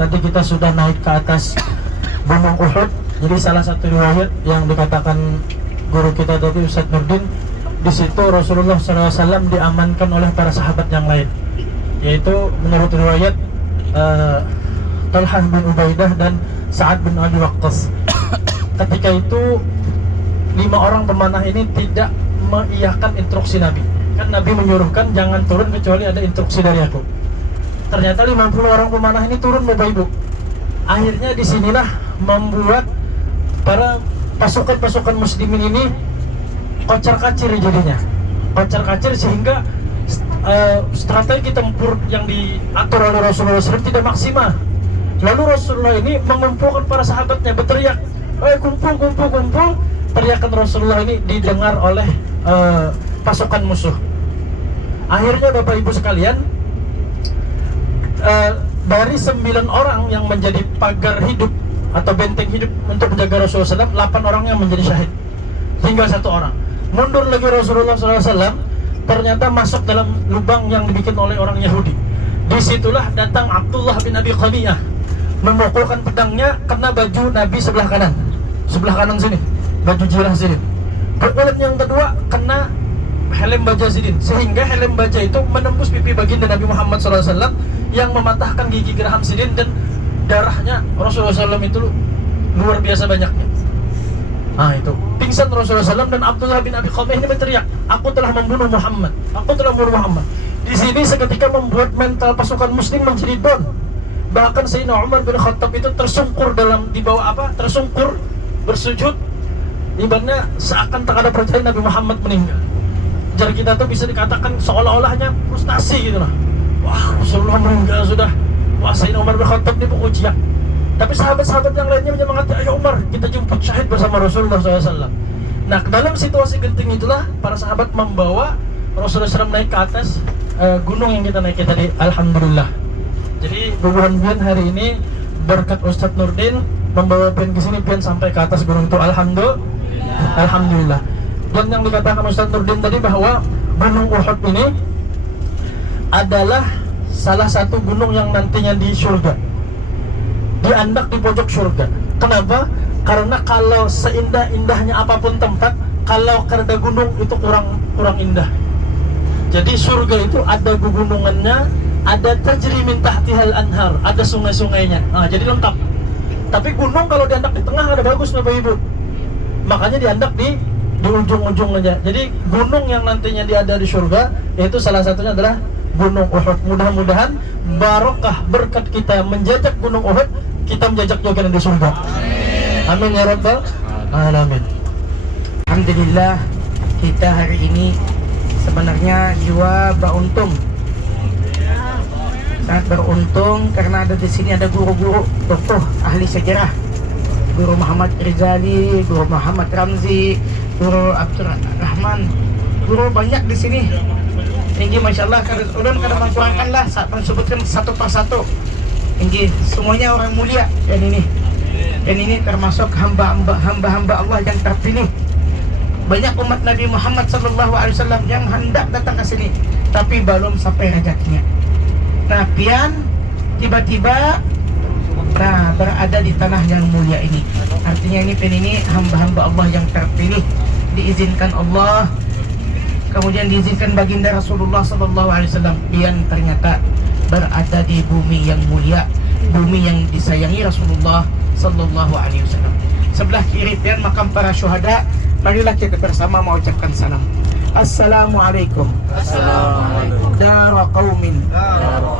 tadi kita sudah naik ke atas Gunung Uhud. Jadi salah satu riwayat yang dikatakan guru kita tadi Ustadz Nurdin, di situ Rasulullah SAW diamankan oleh para sahabat yang lain, yaitu menurut riwayat Talhah bin Ubaidah dan Sa'ad bin Abi Waqqas. Ketika itu 5 orang pemanah ini tidak mengiyakan instruksi Nabi. Kan Nabi menyuruhkan jangan turun kecuali ada instruksi dari aku. Ternyata 50 orang pemanah ini turun, Bapak Ibu. Akhirnya disinilah membuat para pasukan-pasukan muslimin ini kocar-kacir jadinya. Kocar-kacir sehingga strategi tempur yang diatur oleh Rasulullah SAW tidak maksimal. Lalu Rasulullah ini mengumpulkan para sahabatnya, berteriak, kumpul, kumpul, kumpul. Teriakan Rasulullah ini didengar oleh pasukan musuh. Akhirnya Bapak Ibu sekalian, dari 9 orang yang menjadi pagar hidup atau benteng hidup untuk menjaga Rasulullah SAW, 8 orang yang menjadi syahid, tinggal 1 orang. Mundur lagi Rasulullah SAW, ternyata masuk dalam lubang yang dibikin oleh orang Yahudi. Disitulah datang Abdullah bin Abi Qamiyah, memukulkan pedangnya kena baju Nabi sebelah kanan sini, baju jirah sini. Pukulan yang kedua kena helm baja Zidin, sehingga helm baja itu menembus pipi baginda Nabi Muhammad SAW yang mematahkan gigi geraham Zidin, dan darahnya Rasulullah SAW itu luar biasa banyaknya. Nah itu, pingsan Rasulullah SAW, dan Abdullah bin Abi Qamiyah ini berteriak, aku telah membunuh Muhammad, aku telah membunuh Muhammad. Di sini seketika membuat mental pasukan muslim menjadi down. Bahkan Sayyidina Umar bin Khattab itu tersungkur di bawah tersungkur bersujud, ibaratnya seakan tak ada percaya Nabi Muhammad meninggal. Jar kita tuh bisa dikatakan seolah-olahnya frustasi gitu lah. Wah, Rasulullah meninggal sudah. Wah, Sayyidina Umar bin Khattab ini pokoknya. Tapi sahabat-sahabat yang lainnya menyemangati, ayo Umar, kita jemput syahid bersama Rasulullah SAW. Nah, dalam situasi genting itulah para sahabat membawa Rasulullah SAW naik ke atas gunung yang kita naiki tadi. Alhamdulillah. Jadi bubuhan hari ini berkat Ustadz Nurdin membawa pian ke sini, pian sampai ke atas gunung itu. Alhamdulillah. Dan yang dikatakan Ustadz Nurdin tadi bahwa Gunung Uhud ini adalah salah satu gunung yang nantinya di surga, diandak di pojok surga. Kenapa? Karena kalau seindah-indahnya apapun tempat, kalau karena gunung itu kurang indah. Jadi surga itu ada pegunungannya, ada tajri min tahtihal anhar, ada sungai-sungainya. Nah, jadi lengkap. Tapi gunung kalau diandak di tengah ada bagus Bapak Ibu. Makanya diandak di ujung-ujung aja. Jadi gunung yang nantinya ada di surga, yaitu salah satunya adalah Gunung Uhud. Mudah-mudahan barokah berkat kita menjajak Gunung Uhud, kita menjajak juga di surga. Amin ya rabbal alamin. Alhamdulillah, kita hari ini sebenarnya jiwa beruntung, sangat beruntung karena ada di sini ada guru-guru tokoh ahli sejarah, Guru Muhammad Rizali, Guru Muhammad Ramzi, Guru Abdul Rahman, guru banyak di sini. Tinggi Masya Allah, ulun kada mengkurangkanlah saat mensebutkan satu persatu. Tinggi semuanya orang mulia, dan ini termasuk hamba-hamba Allah yang terpilih. Banyak umat Nabi Muhammad SAW yang hendak datang ke sini, tapi belum sampai rezekinya. Nah, pian tiba-tiba berada di tanah yang mulia ini. Artinya ini hamba-hamba Allah yang terpilih, diizinkan Allah, kemudian diizinkan baginda Rasulullah SAW. Pian ternyata berada di bumi yang mulia, bumi yang disayangi Rasulullah SAW. Sebelah kiri pian makam para syuhada. Marilah kita bersama mengucapkan salam. Assalamualaikum. Assalamualaikum. Dara qaumin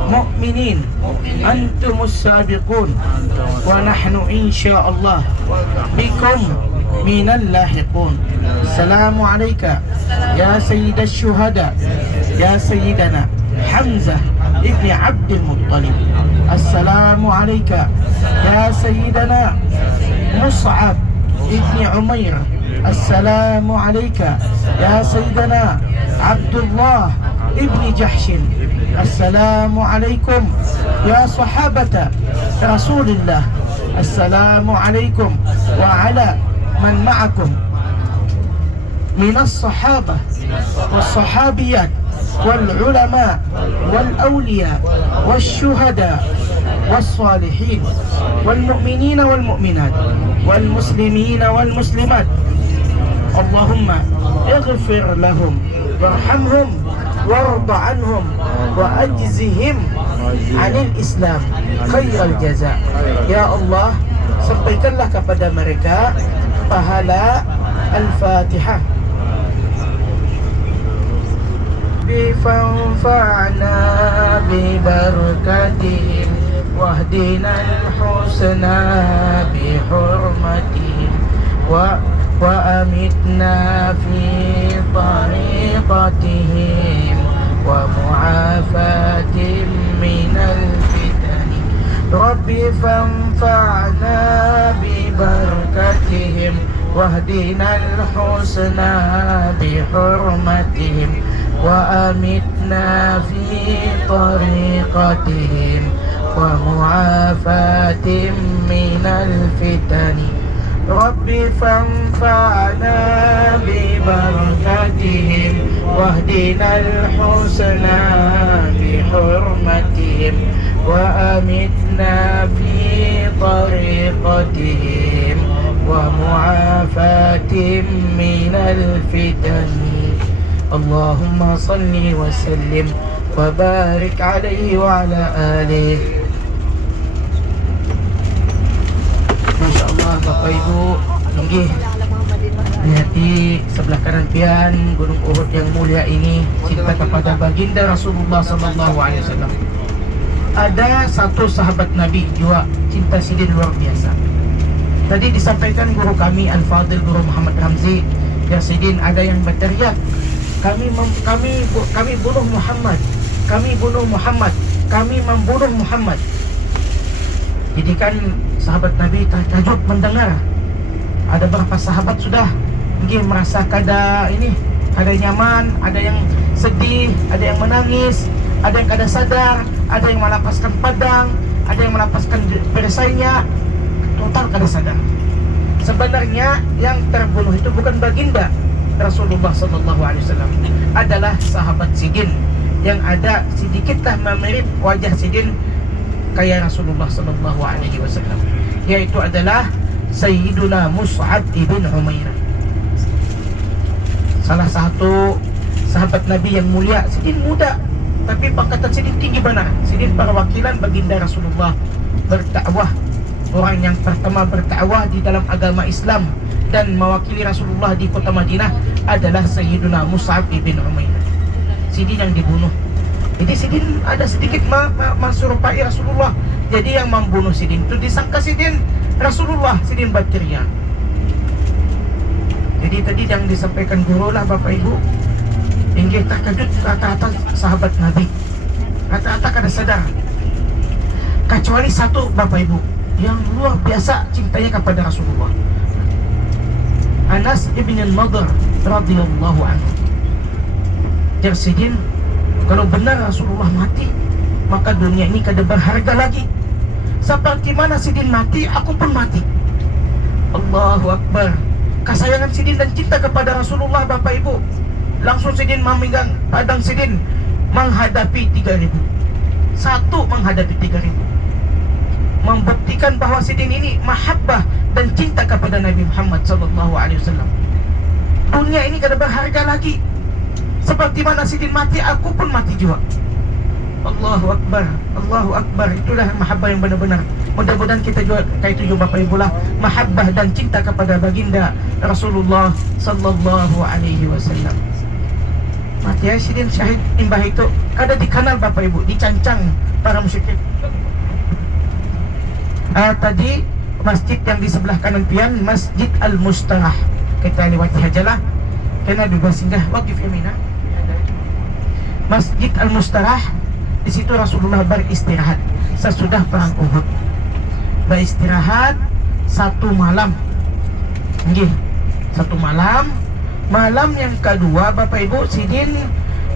mu'minin antumus sabiqun wa nahnu insyaallah bikum minal lahiqun. Assalamu alayka ya sayyidash syuhada, ya sayyidana Hamzah ibni Abdul Muttalib. Assalamu alayka ya sayyidana Mus'ab ibni Umair. Assalamu alayka ya sayyidana Abdullah ibni Jahshin. Assalamu alaikum ya sahabata Rasulillah. Assalamu alaikum wa ala man ma'akum minas sahabah was sahabiyat wal ulama wal awliya was syuhada والصالحين والمؤمنين والمؤمنات والمسلمين والمسلمات. اللهم اغفر لهم وارحمهم وارض عنهم وأجزهم عن الإسلام خير الجزاء. Ya Allah, sampaikanlah kepada mereka pahala Al-Fatihah. فانفعنا ببركتهم واهدنا الحسنى بحرمتهم وأمتنا في طريقتهم ومعافاة من الفتن. ربي فانفعنا ببركتهم واهدنا الحسنى بحرمتهم وأمتنا في طريقتهم ومعافاة من الفتن. ربي فانفعنا ببركتهم واهدنا الحسنى بحرمتهم وأمتنا في طريقتهم ومعافاة من الفتن. اللهم صل وسلم وبارك عليه وعلى آله. Masya Allah, Bapak Ibu, inggih lihat di sebelah kanan pian Gunung Uhud yang mulia ini, cinta kepada baginda Rasulullah Sallallahu Alaihi Wasallam. Ada satu sahabat Nabi juga cinta sidin luar biasa. Tadi disampaikan guru kami Al-Fadil Guru Muhammad Ramzi, ya sidin ada yang berteriak, kami bunuh Muhammad, kami bunuh Muhammad, kami membunuh Muhammad. Jadi kan sahabat Nabi takjub mendengar ada beberapa sahabat sudah mungkin merasa kada nyaman, ada yang sedih, ada yang menangis, ada yang kada sadar, ada yang melapaskan padang, ada yang melapaskan perisainya, total kada sadar. Sebenarnya yang terbunuh itu bukan baginda Rasulullah Sallallahu Alaihi Wasallam, adalah sahabat sidin yang ada sedikitlah memirip wajah sidin kayak Rasulullah Sallallahu Alaihi Wasallam, yaitu adalah Sayyiduna Mus'ab ibn Umair, salah satu sahabat Nabi yang mulia. Sidin muda, tapi pangkatan sidin tinggi benar. Sidin perwakilan baginda Rasulullah berdakwah, orang yang pertama berdakwah di dalam agama Islam dan mewakili Rasulullah di kota Madinah adalah Sayyiduna Mus'ab ibn Umair. Sidin yang dibunuh. Jadi sidin ada sedikit menyerupai Rasulullah. Jadi yang membunuh sidin itu disangka sidin Rasulullah, sidin Batria. Jadi tadi yang disampaikan guru lah Bapak Ibu, inggih terkejut kata-kata sahabat Nabi, kata-kata kada sadar. Kecuali satu Bapak Ibu yang luar biasa cintanya kepada Rasulullah, Anas ibn al-Nadr radhiyallahu anhu. Sidin, kalau benar Rasulullah mati, maka dunia ini kada berharga lagi. Seperti mana sidin mati, aku pun mati. Allahu Akbar. Kesayangan sidin dan cinta kepada Rasulullah Bapak Ibu. Langsung sidin memegang padang sidin menghadapi 3.000. Satu menghadapi 3.000. Membuktikan bahwa sidin ini mahabbah dan cinta kepada Nabi Muhammad Sallallahu Alaihi Wasallam. Dunia ini kada berharga lagi. Seperti mana sidin mati, aku pun mati juga. Allahu Akbar, Allahu Akbar. Itulah mahabbah yang benar-benar. Mudah-mudahan kita juga kayak itu juga Bapak Ibu lah, mahabbah dan cinta kepada baginda Rasulullah Sallallahu Alaihi Wasallam. Mati ya sidin syahid imbah itu kada dikenal Bapak Ibu, dicancang para musyrikin. Tadi masjid yang di sebelah kanan pian, Masjid Al-Mustarah, kita lewati ajalah karena bebas singgah waqif yamina. Masjid Al-Mustarah, di situ Rasulullah beristirahat sesudah perang Uhud. Beristirahat 1 malam. Nggih, 1 malam. Malam yang kedua Bapak Ibu, sidin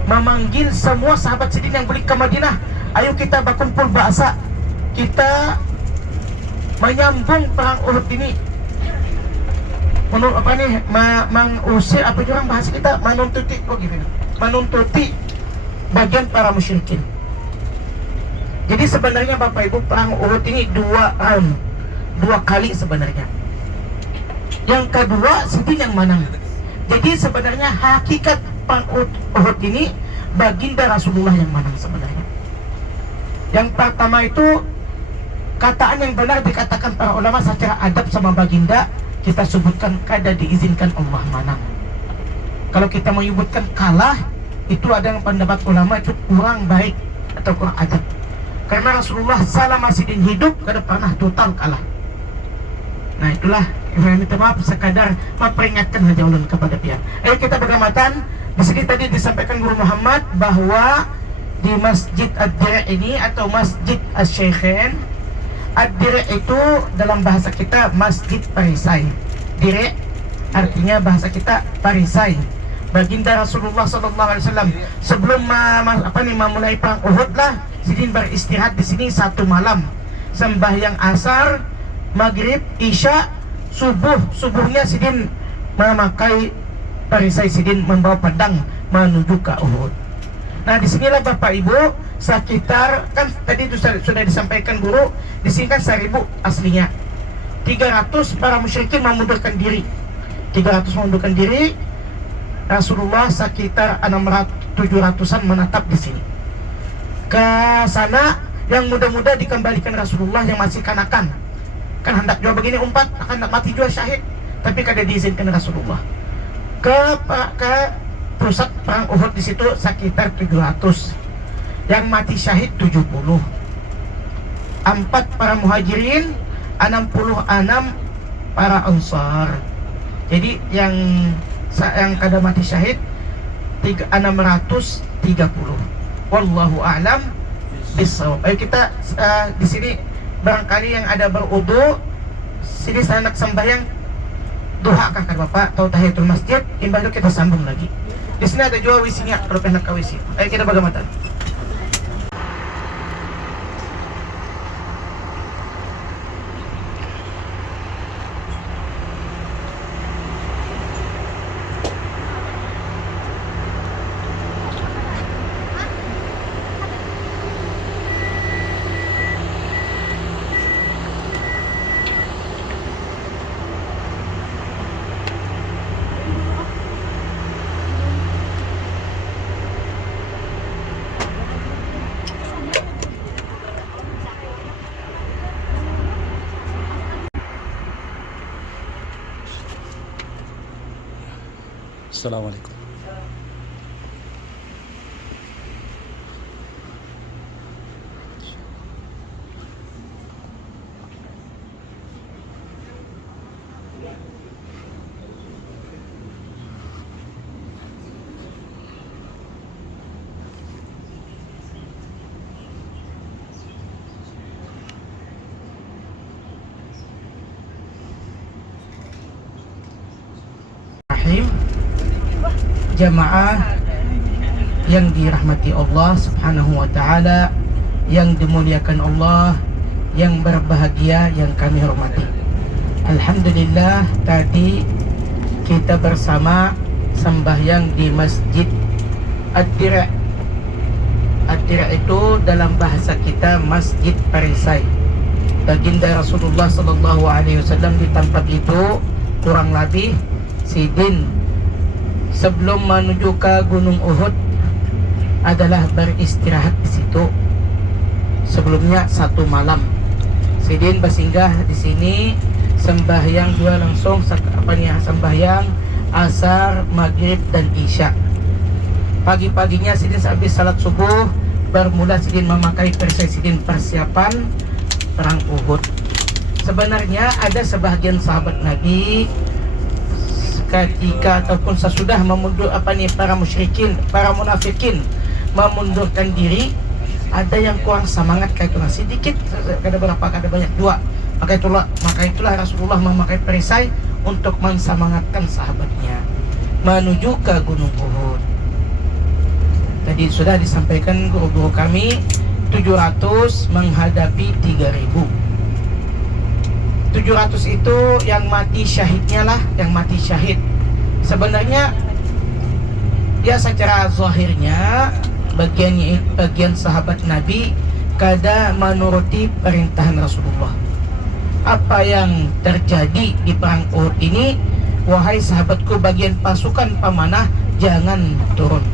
memanggil semua sahabat sidin yang balik ke Madinah. Ayo kita berkumpul bahasa, kita menyambung perang Uhud ini. Menurut apa nih? Mengusir apa itu orang bahasa kita? Menuntuti bagian para musyrikin. Jadi sebenarnya Bapak Ibu, perang Uhud ini 2 round, 2 kali sebenarnya. Yang kedua Sidin yang menang. Jadi sebenarnya hakikat perang Uhud ini baginda Rasulullah yang menang sebenarnya. Yang pertama itu kataan yang benar dikatakan para ulama secara adab sama baginda, kita sebutkan kada diizinkan Allah menang. Kalau kita menyebutkan kalah, itu ada yang pendapat ulama itu kurang baik atau kurang adab. Karena Rasulullah selama Sidin hidup kada pernah total kalah. Nah itulah yang minta maaf sekadar memperingatkan saja ulun kepada pihak. Ayo kita bergamatan. Di sini tadi disampaikan Guru Muhammad bahwa di Masjid Ad-Dire ini atau Masjid Asy-Syaikhain, Ad-Dire itu dalam bahasa kita Masjid Perisai. Dire artinya bahasa kita perisai. Baginda Rasulullah SAW sebelum memulai perang Uhud lah, Sidin beristirahat di sini 1 malam, sembahyang asar, maghrib, isya, subuhnya Sidin memakai perisai. Sidin membawa pedang menuju ke Uhud. Nah disinilah Bapak Ibu sekitar, kan tadi itu sudah disampaikan guru, di sini kan 1000 aslinya, 300 para musyrikin memundurkan diri, 300 memundurkan diri. Rasulullah sekitar 700-an menetap di sini. Ke sana yang muda-muda dikembalikan Rasulullah, yang masih kanakan kan hendak juga begini umpat akan mati juga syahid, tapi kada diizinkan Rasulullah. Ke pusat perang Uhud di situ sekitar 700, yang mati syahid 70, 4 para muhajirin, 66 para ansar. Jadi yang kada mati syahid 630. Wallahu a'lam bishawab. Ayo kita di sini barangkali yang ada berudu, sini saya nak sembahyang duha kakak Bapak atau tahiyatul masjid, imbah itu kita sambung lagi. Di sini ada juga wisinya kalau pengen ke wisi. Ayo kita bagaimana? Assalamualaikum. Jamaah yang dirahmati Allah Subhanahu wa taala, yang dimuliakan Allah, yang berbahagia yang kami hormati. Alhamdulillah tadi kita bersama sembahyang di Masjid Ad-Dire. Ad-Dire itu dalam bahasa kita Masjid Perisai. Baginda Rasulullah SAW di tempat itu kurang lebih Sidin sebelum menuju ke Gunung Uhud adalah beristirahat di situ. Sebelumnya 1 malam Sidin bersinggah di sini, sembahyang dua langsung sembahyang asar, maghrib dan isya. Pagi-paginya Sidin habis salat subuh bermula Sidin memakai perisai Sidin persiapan perang Uhud. Sebenarnya ada sebahagian sahabat Nabi ketika ataupun sesudah para musyrikin, para munafikin memundurkan diri, ada yang kurang semangat kayak itu sedikit, kada berapa, kada banyak, 2. Maka itulah Rasulullah memakai perisai untuk mensemangatkan sahabatnya menuju ke Gunung Uhud. Tadi sudah disampaikan guru-guru kami, 700 menghadapi 3000. 700 itu yang mati syahidnya lah, yang mati syahid. Sebenarnya ya secara zahirnya bagian sahabat Nabi kada menuruti perintahan Rasulullah. Apa yang terjadi di perang Uhud ini, wahai sahabatku bagian pasukan pemanah, jangan turun.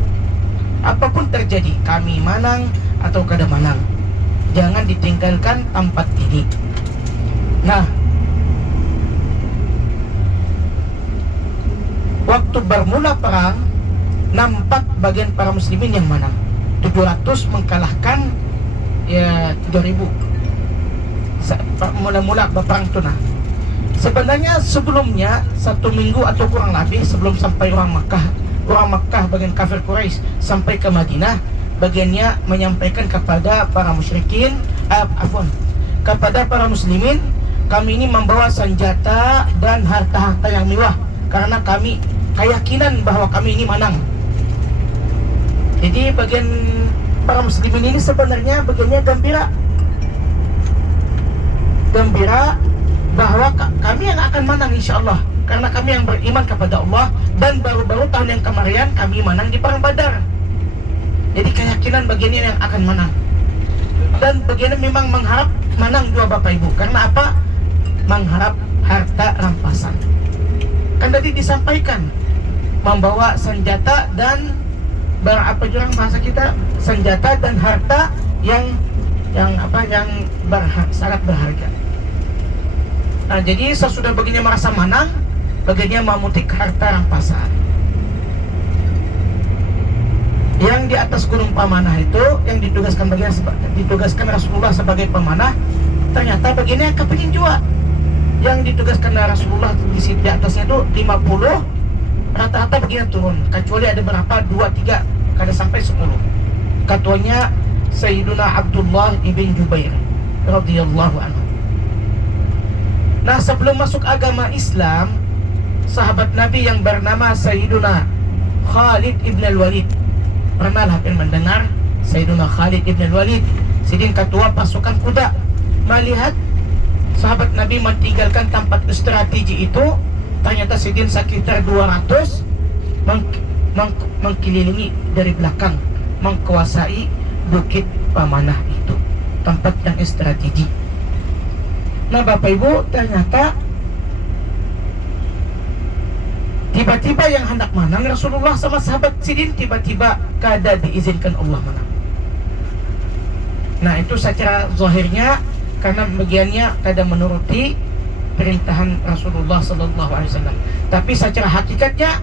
Apapun terjadi, kami menang atau kada menang, jangan ditinggalkan tempat ini. Nah, waktu bermula perang, nampak bagian para muslimin yang menang. 700 mengalahkan ya 3000. Mula-mula berperang itu. Nah, sebenarnya sebelumnya 1 minggu atau kurang lebih sebelum sampai orang Makkah bagian kafir Quraisy sampai ke Madinah, bagiannya menyampaikan kepada para musyrikin, kepada para muslimin, kami ini membawa senjata dan harta-harta yang mewah karena kami keyakinan bahwa kami ini menang. Jadi bagian para muslimin ini sebenarnya bagiannya gembira bahwa kami yang akan menang insyaallah, karena kami yang beriman kepada Allah, dan baru-baru tahun yang kemarin kami menang di perang Badar. Jadi keyakinan bagiannya yang akan menang, dan bagiannya memang mengharap menang juga Bapak Ibu. Karena apa? Mengharap harta rampasan. Kan tadi disampaikan membawa senjata dan apa jurang bahasa kita, senjata dan harta yang sangat berharga. Nah, jadi sesudah begini merasa menang, bagiannya memutik harta rampasan. Yang di atas gunung pemanah itu, yang ditugaskan Rasulullah sebagai pemanah, ternyata bagiannya kepingin jual. Yang ditugaskan Rasulullah di atasnya itu 50, rata-rata bagian turun, kecuali ada berapa 2-3, kada sampai 10. Ketuanya Sayyiduna Abdullah ibn Jubair radhiyallahu anhu. Nah, sebelum masuk agama Islam, sahabat Nabi yang bernama Sayyiduna Khalid ibn al-Walid, pernahlah mendengar Sayyiduna Khalid ibn al-Walid, sidin ketua pasukan kuda, melihat sahabat Nabi meninggalkan tempat strategi itu, ternyata sidin sekitar 200 mengkelilingi dari belakang, mengkuasai bukit pemanah itu, tempat yang strategi. Nah Bapak Ibu, ternyata tiba-tiba yang hendak menang Rasulullah sama sahabat sidin, tiba-tiba kada diizinkan Allah menang. Nah itu secara zahirnya karena bagiannya kada menuruti perintahan Rasulullah Sallallahu Alaihi Wasallam. Tapi secara hakikatnya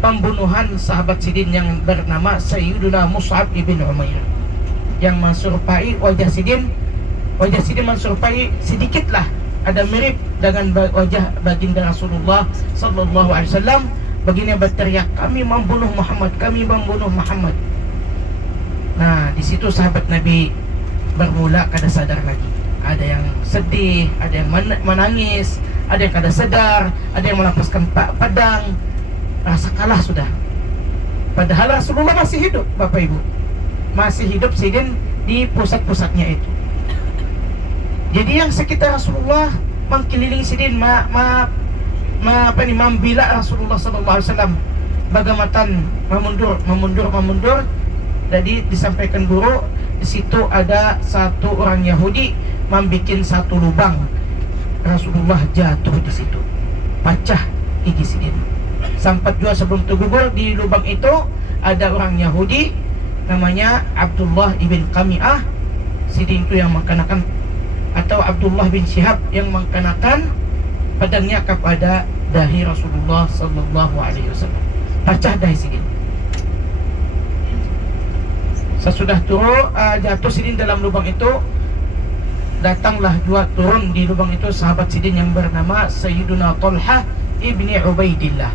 pembunuhan sahabat sidin yang bernama Sayyiduna Mus'ab ibn Umair, yang menyerupai wajah sidin menyerupai sedikitlah, ada mirip dengan wajah baginda Rasulullah Sallallahu Alaihi Wasallam. Baginda berteriak, kami membunuh Muhammad, kami membunuh Muhammad. Nah di situ sahabat Nabi bermula kada sadar lagi. Ada yang sedih, ada yang menangis, ada yang kada sadar, ada yang melepaskan pedang. Rasa kalah sudah. Padahal Rasulullah masih hidup, Bapak Ibu, masih hidup sidin di pusat-pusatnya itu. Jadi yang sekitar Rasulullah mengkelilingi sidin, membela Rasulullah Sallallahu Alaihi Wasallam, bagaimana memundur. Jadi disampaikan guru, di situ ada satu orang Yahudi membikin satu lubang, Rasulullah jatuh di situ, pecah gigi sidin. Sampai juga sebelum tergugur di lubang itu ada orang Yahudi namanya Abdullah ibn Qami'ah, sidin itu yang mengkenakan, atau Abdullah bin Syihab yang mengkenakan pedangnya kepada dahi Rasulullah Sallallahu Alaihi Wasallam, pecah dahi sidin. Sesudah jatuh sidin dalam lubang itu, datanglah juga turun di lubang itu sahabat sidin yang bernama Sayyiduna Talha ibni Ubaidillah.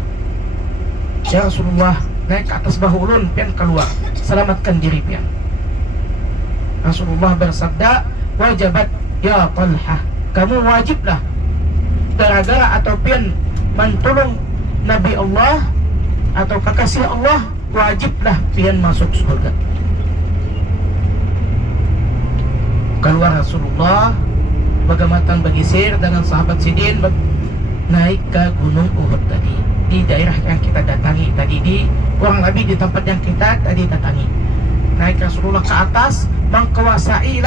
Ya Rasulullah, naik ke atas bahu ulun, pian keluar, selamatkan diri pian. Rasulullah bersabda, wajabat ya Talha, kamu wajiblah gara-gara atau pian mentolong Nabi Allah atau kekasih Allah, wajiblah pian masuk surga. Keluar Rasulullah, bagaimana bergeser dengan sahabat sidin, naik ke gunung Uhud tadi, di daerah yang kita datangi tadi, di kurang lebih di tempat yang kita tadi datangi. Naik Rasulullah ke atas, mengkuasai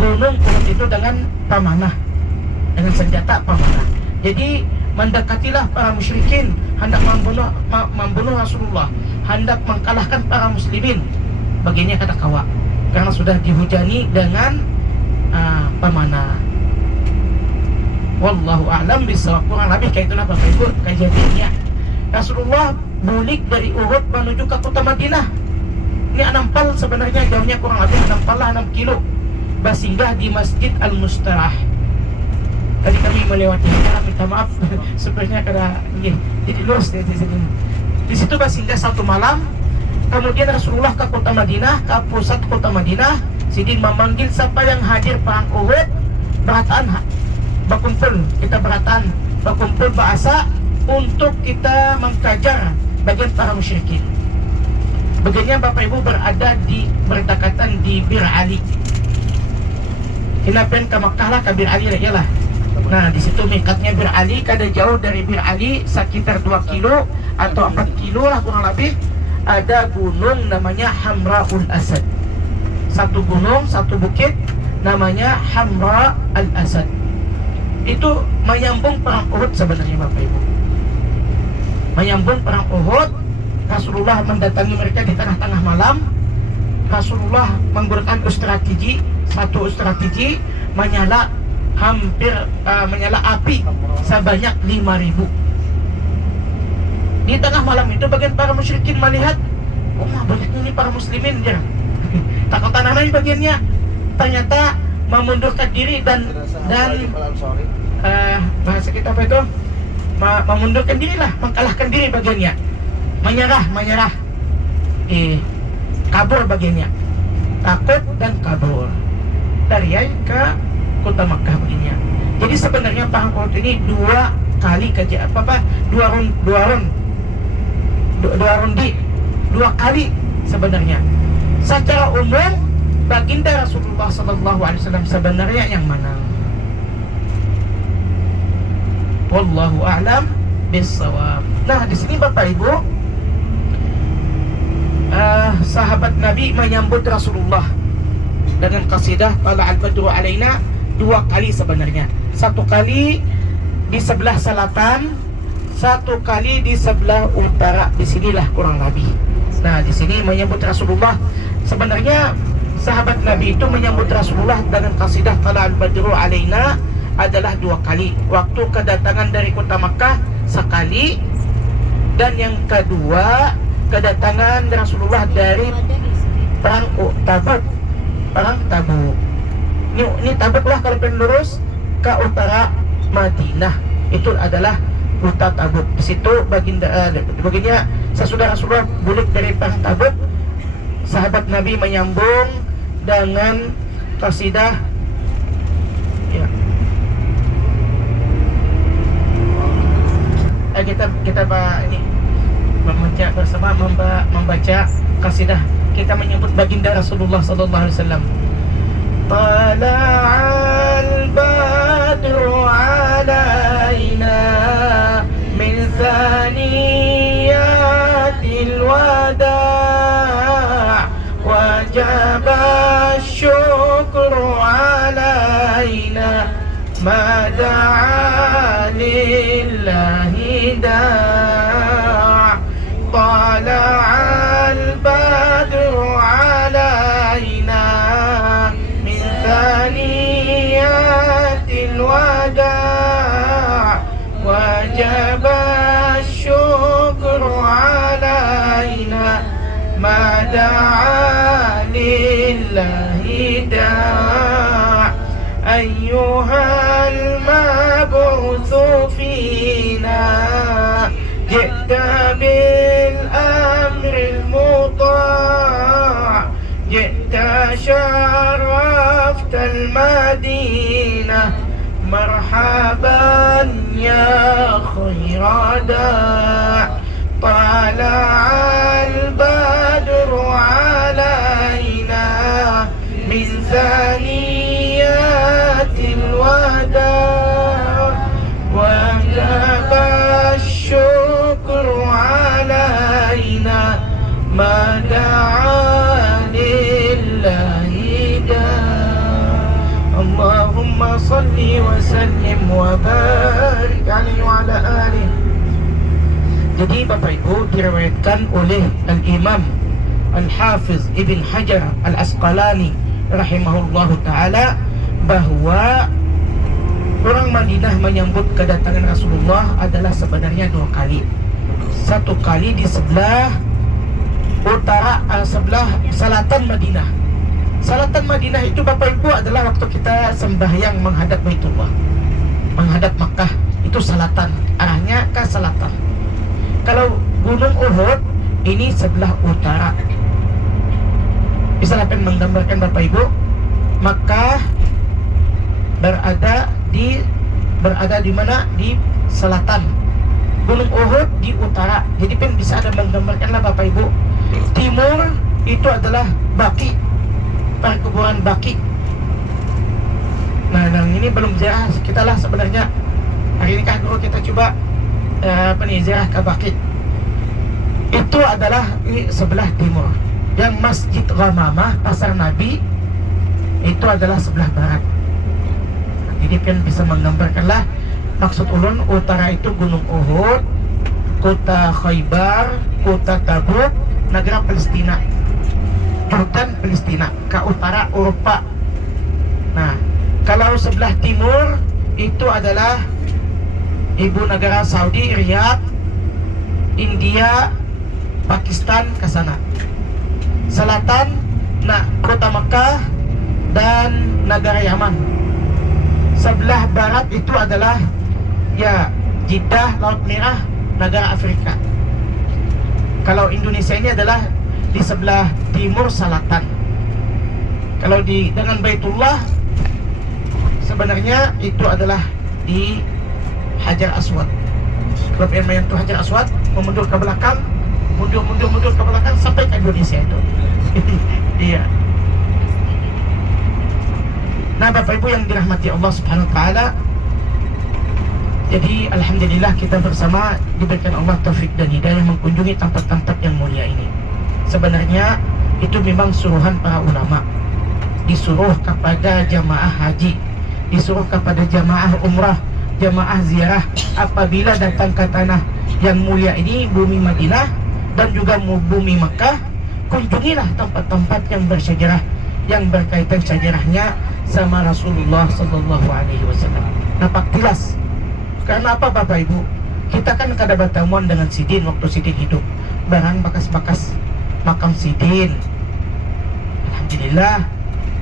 gunung Uhud itu dengan pamanah, dengan senjata pamanah. Jadi mendekatilah para musyrikin, hendak membunuh Rasulullah, hendak mengalahkan para muslimin. Bagiannya kata kawa, karena sudah dihujani dengan pamanah. Wallahu a'lam bishawab. Kurang lebih kayak itulah Bapak Ibu kejadiannya. Rasulullah bulik dari Uhud menuju ke kota Madinah. Ini anampal sebenarnya jauhnya kurang lebih 6 kilo. Bersinggah di Masjid Al-Mustarah. Tadi kami melewati, minta maaf sebenarnya karena jadi lurus di sini. Di situ bersinggah 1 malam. Kemudian Rasulullah ke kota Madinah, ke pusat kota Madinah. Sidin memanggil siapa yang hadir perang Uhud, berataan berkumpul, kita berkumpul bahasa untuk kita mengkajar bagian para musyrikin. Bagiannya Bapak Ibu berdekatan di Bir Ali. Kita pengen ke Makkah lah, ke Bir Ali lah. Nah di situ mikatnya Bir Ali, kada jauh dari Bir Ali sekitar 2 kilo atau 4 kilo lah kurang lebih. Ada gunung namanya Hamraul Asad. Satu gunung, satu bukit namanya Hamra al-Asad. Itu menyambung perang Uhud sebenarnya Bapak Ibu. Menyambung perang Uhud. Rasulullah mendatangi mereka di tengah-tengah malam. Rasulullah menggunakan satu strategi menyala api sebanyak 5.000. Di tengah malam itu bagian para musyrikin melihat, oh banyaknya ini para muslimin ya. Takut tanah bagiannya. Ternyata memundurkan diri dan bahasa kita apa itu, memundurkan diri lah, mengalahkan diri bagiannya, menyerah, kabur bagiannya, takut dan kabur dari ke kota Makkah bagiannya. Jadi sebenarnya perang Uhud ini 2 kali dua kali sebenarnya. Secara umum baginda Rasulullah SAW sebenarnya yang mana? Wallahu a'lam bishawab. Nah di sini Bapak Ibu, sahabat Nabi menyambut Rasulullah dengan qasidah Tala al-Badru alaina 2 kali sebenarnya. 1 kali di sebelah selatan, 1 kali di sebelah utara. Di sinilah kurang lebih. Nah di sini menyambut Rasulullah. Sebenarnya sahabat Nabi itu menyambut Rasulullah dengan qasidah Tala al-Badru alaina adalah 2 kali. Waktu kedatangan dari kota Makkah sekali, dan yang kedua kedatangan Rasulullah dari perang Tabuk. Ini Tabuk lah kalau pengen lurus ke utara Madinah, itu adalah kota Tabuk. Di situ baginya sesudah Rasulullah bulik dari perang Tabuk, sahabat Nabi menyambung dengan qasidah ya. Kita ini membaca bersama, membaca qasidah. Kita menyebut baginda Rasulullah sallallahu alaihi wasallam. Tala'al badru alaina min thaniyatil wada' wajaba syukru alaina ma da'a lillahi da' tala'al badru alaina min thaniyatil wada' wajaba syukru alaina ma da'a lillahi da' ayyuhal mab'utsu fina ji'ta bil amril muta' ji'ta syaraftal madinah marhaban ya khairada' tala'al badru alaina min thaniyatil wada' wajaba syukru alaina ma da'a Allahumma salli wa sallim wa barik alaihi wa ala alihi. Jadi Bapak Ibu, diriwayatkan oleh Al-Imam Al-Hafiz Ibn Hajar Al-Asqalani rahimahullahu ta'ala bahwa orang Madinah menyambut kedatangan Rasulullah adalah sebenarnya 2 kali. 1 kali di sebelah utara, sebelah selatan Madinah. Selatan Madinah itu Bapak Ibu adalah waktu kita sembahyang menghadap Baitullah, menghadap Makkah, itu selatan, arahnya ke selatan. Kalau Gunung Uhud ini sebelah utara. Bisa dapat menggambarkan Bapak Ibu, Makkah berada di mana? Di selatan. Gunung Uhud di utara. Jadi bisa ada menggambarkanlah Bapak Ibu. Timur itu adalah Baqi, perkuburan Baqi. Nah, yang ini belum ziarah kita lah sebenarnya. Hari ini kan dulu kita coba ziarah ke Baqi. Itu adalah di sebelah timur. Yang Masjid Ghamamah, Pasar Nabi, itu adalah sebelah barat. Jadi bisa menggambarkanlah maksud ulun. Utara itu Gunung Uhud, kota Khaybar, kota Tabuk, negara Palestina, Jordan Palestina, ke utara Eropa. Nah, kalau sebelah timur itu adalah ibu negara Saudi, Riyadh, India, Pakistan, ke sana. Selatan, nah, kota Makkah dan negara Yaman. Sebelah barat itu adalah ya Jeddah, Laut Merah, negara Afrika. Kalau Indonesia ini adalah di sebelah timur selatan. Kalau dengan Baitullah sebenarnya itu adalah di Hajar Aswad. Kalau pengen main tuh Hajar Aswad, mundur ke belakang, mundur ke belakang sampai ke Indonesia itu. Iya. Nah, Bapak Ibu yang dirahmati Allah Subhanahu wa taala, jadi alhamdulillah kita bersama diberikan Allah taufik dan hidayah mengunjungi tempat-tempat yang mulia ini. Sebenarnya itu memang suruhan para ulama. Disuruh kepada jamaah haji, disuruh kepada jamaah umrah, jamaah ziarah apabila datang ke tanah yang mulia ini, bumi Madinah dan juga bumi Makkah, kunjungilah tempat-tempat yang bersejarah, yang berkaitan sejarahnya sama Rasulullah Sallallahu Alaihi Wasallam. Nampak jelas. Karena apa Bapak Ibu? Kita kan kada bertemuan dengan Sidin waktu Sidin hidup. Barang bekas-bekas makam Sidin, alhamdulillah.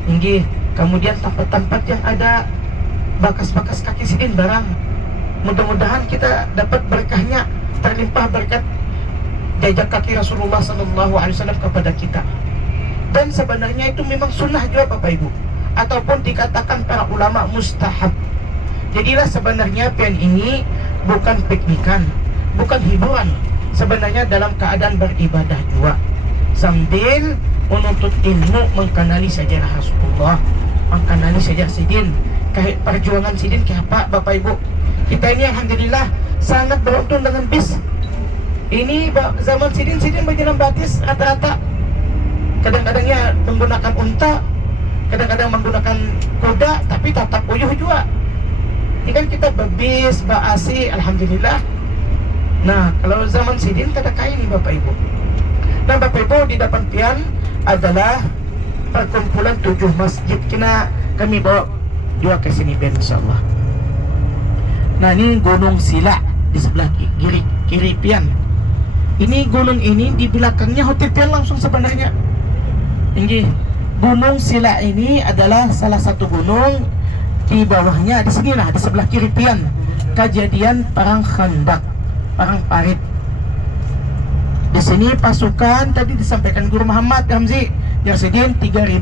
Inggih. Kemudian tempat-tempat yang ada bekas-bekas kaki Sidin barang. Mudah-mudahan kita dapat berkahnya, terlimpah berkat jejak kaki Rasulullah Sallallahu Alaihi Wasallam kepada kita. Dan sebenarnya itu memang sunnah juga Bapak Ibu, ataupun dikatakan para ulama mustahab. Jadilah sebenarnya pian ini bukan piknikan, bukan hiburan. Sebenarnya dalam keadaan beribadah juga, sambil menuntut ilmu, mengkenali sejarah Rasulullah, mengkenali sejarah Sidin, perjuangan Sidin kayak apa Bapak Ibu. Kita ini alhamdulillah sangat beruntung dengan bis. Ini zaman Sidin berjalan batis rata-rata. Kadang-kadangnya menggunakan unta, kadang-kadang menggunakan kuda, tapi tetap uyuh juga. Ini kan kita berbis, ba'asi, alhamdulillah. Nah, kalau zaman Sidin kada kain nih Bapak Ibu. Nah, Bapak Ibu, di depan pian adalah perkumpulan 7 masjid. Kami bawa juga ke sini pian insyaallah. Nah, ini Gunung Sila di sebelah kiri pian. Ini gunung ini di belakangnya hotel pian langsung sebenarnya. Ini Gunung Sila ini adalah salah satu gunung. Di bawahnya di sini lah, di sebelah kiri pian, kejadian perang Khandaq, perang Parit. Di sini pasukan tadi disampaikan Guru Muhammad Ramzi Yarsidin 3.000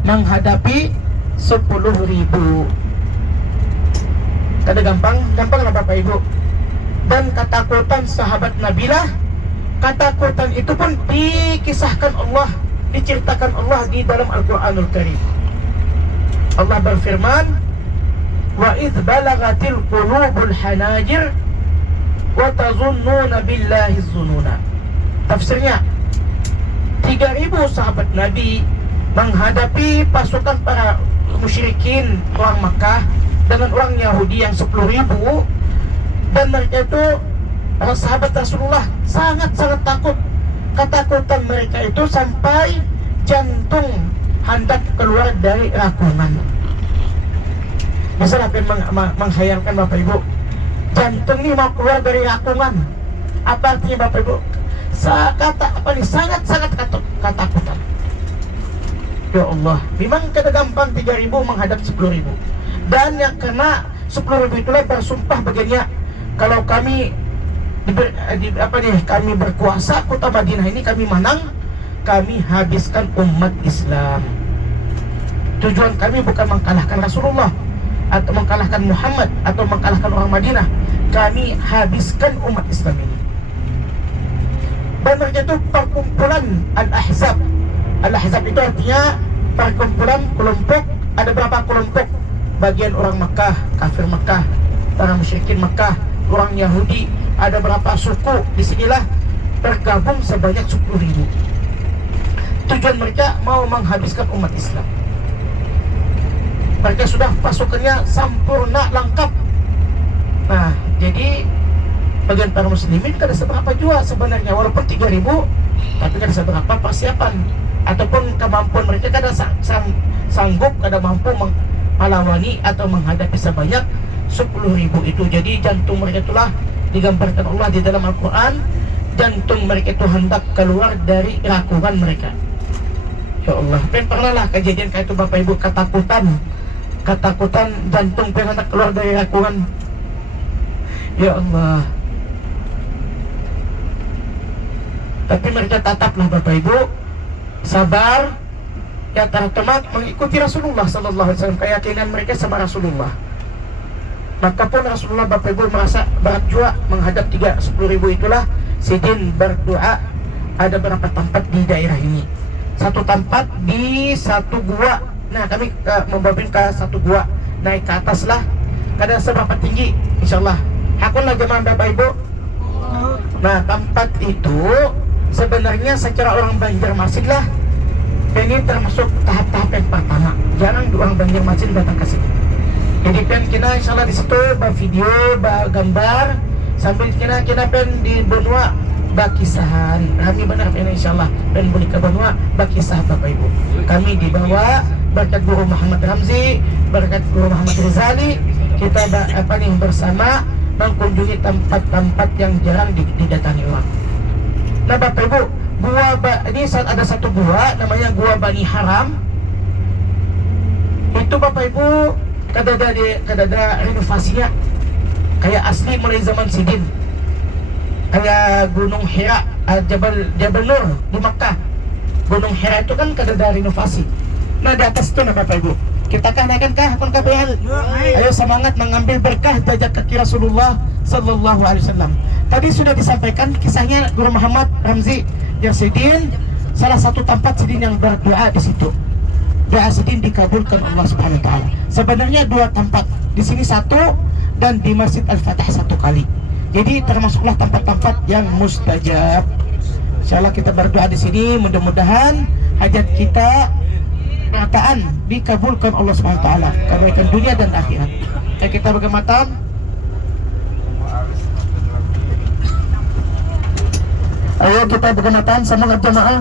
menghadapi 10.000. Kada gampang lah Bapak Ibu. Dan ketakutan sahabat Nabilah, ketakutan itu pun dikisahkan Allah, diceritakan Allah di dalam Al-Quranul Karim. Allah berfirman, wa idh balagatil qulubul hanajir wa tazunnuna billahi zununa. Tafsirnya, 3.000 sahabat Nabi menghadapi pasukan para musyrikin orang Makkah dengan orang Yahudi yang 10.000, dan mereka itu para sahabat Rasulullah sangat-sangat takut. Ketakutan mereka itu sampai jantung hendak keluar dari rakungan. Bisa menghayalkan Bapak Ibu, jantung ini mau keluar dari rakungan. Apa artinya Bapak Ibu? Sangat-sangat ketakutan. Ya Allah, memang kada gampang 3.000 menghadap 10.000. Dan yang kena 10.000 itulah bersumpah begini, kalau kami kami berkuasa kota Madinah ini, kami menang, kami habiskan umat Islam. Tujuan kami bukan mengalahkan Rasulullah atau mengalahkan Muhammad atau mengalahkan orang Madinah, kami habiskan umat Islam ini. Dan mereka itu perkumpulan Al-Ahzab. Al-Ahzab itu artinya perkumpulan kelompok. Ada berapa kelompok? Bagian orang Makkah, kafir Makkah, para musyrikin Makkah, orang Yahudi. Ada berapa suku? Disinilah tergabung sebanyak 10.000. Tujuan mereka mau menghabiskan umat Islam. Mereka sudah pasukannya sempurna, lengkap. Nah, jadi bagian para muslimin kada seberapa jua sebenarnya, walaupun 3.000, tapi kada seberapa persiapan ataupun kemampuan mereka kada sanggup, kada mampu melawani atau menghadapi sebanyak 10.000 itu. Jadi jantung mereka itulah digambarkan Allah di dalam Al-Quran, jantung mereka itu hendak keluar dari rakungan mereka. Ya Allah, pernah lah kejadian kayak itu Bapak Ibu, ketakutan jantung hendak keluar dari rakungan. Ya Allah. Tapi mereka tetaplah Bapak Ibu sabar, ya teman mengikuti Rasulullah Sallallahu Alaihi Wasallam, keyakinan mereka sama Rasulullah. Maka pun Rasulullah Bapak Ibu merasa berat juga menghadap 10.000 itulah Sidin berdoa. Ada berapa tempat di daerah ini? Satu tempat di satu gua. Nah kami membabin ke satu gua, naik ke atas lah, kada seberapa tinggi, insyaallah. Hakun lah jemaah Bapak Ibu. Nah tempat itu sebenarnya secara orang Banjarmasin lah, ini termasuk tahap-tahap yang pertama. Jarang orang Banjarmasin datang ke sini. Jadi pen kena insyaallah di situ video, gambar sambil kena pen di benua bakisahan. Kami benar pen insyaallah pen boleh ke benua bakisah Bapak Ibu. Kami dibawa berkat Guru Muhammad Ramzi, berkat Guru Muhammad Rizali, kita bersama mengunjungi tempat-tempat yang jarang didatangi orang. Nah Bapak Ibu, ini ada satu gua namanya Gua Bani Haram. Itu Bapak Ibu kada ada renovasinya, kayak asli mulai zaman Sidin, kayak Gunung Hira, Jabal Nur di Makkah. Gunung Hira itu kan kada ada renovasi. Nah di atas itu nah Bapak Ibu, kita naikkan akun KBL. Ayo semangat mengambil berkah jejak kaki Rasulullah Sallallahu Alaihi Wasallam. Tadi sudah disampaikan kisahnya Guru Muhammad Ramzi yang Sidin, salah satu tempat Sidin yang berdoa di situ. Doa Sidin dikabulkan Allah Subhanahu Wa Taala. Sebenarnya dua tempat, di sini satu dan di Masjid Al-Fatah satu kali. Jadi termasuklah tempat-tempat yang mustajab. Insyaallah kita berdoa di sini, mudah-mudahan hajat kita perkataan dikabulkan Allah Subhanahu Wa Taala, kebaikan dunia dan akhirat. Kita bergematan. Ayo kita bergematan, semangat jemaah.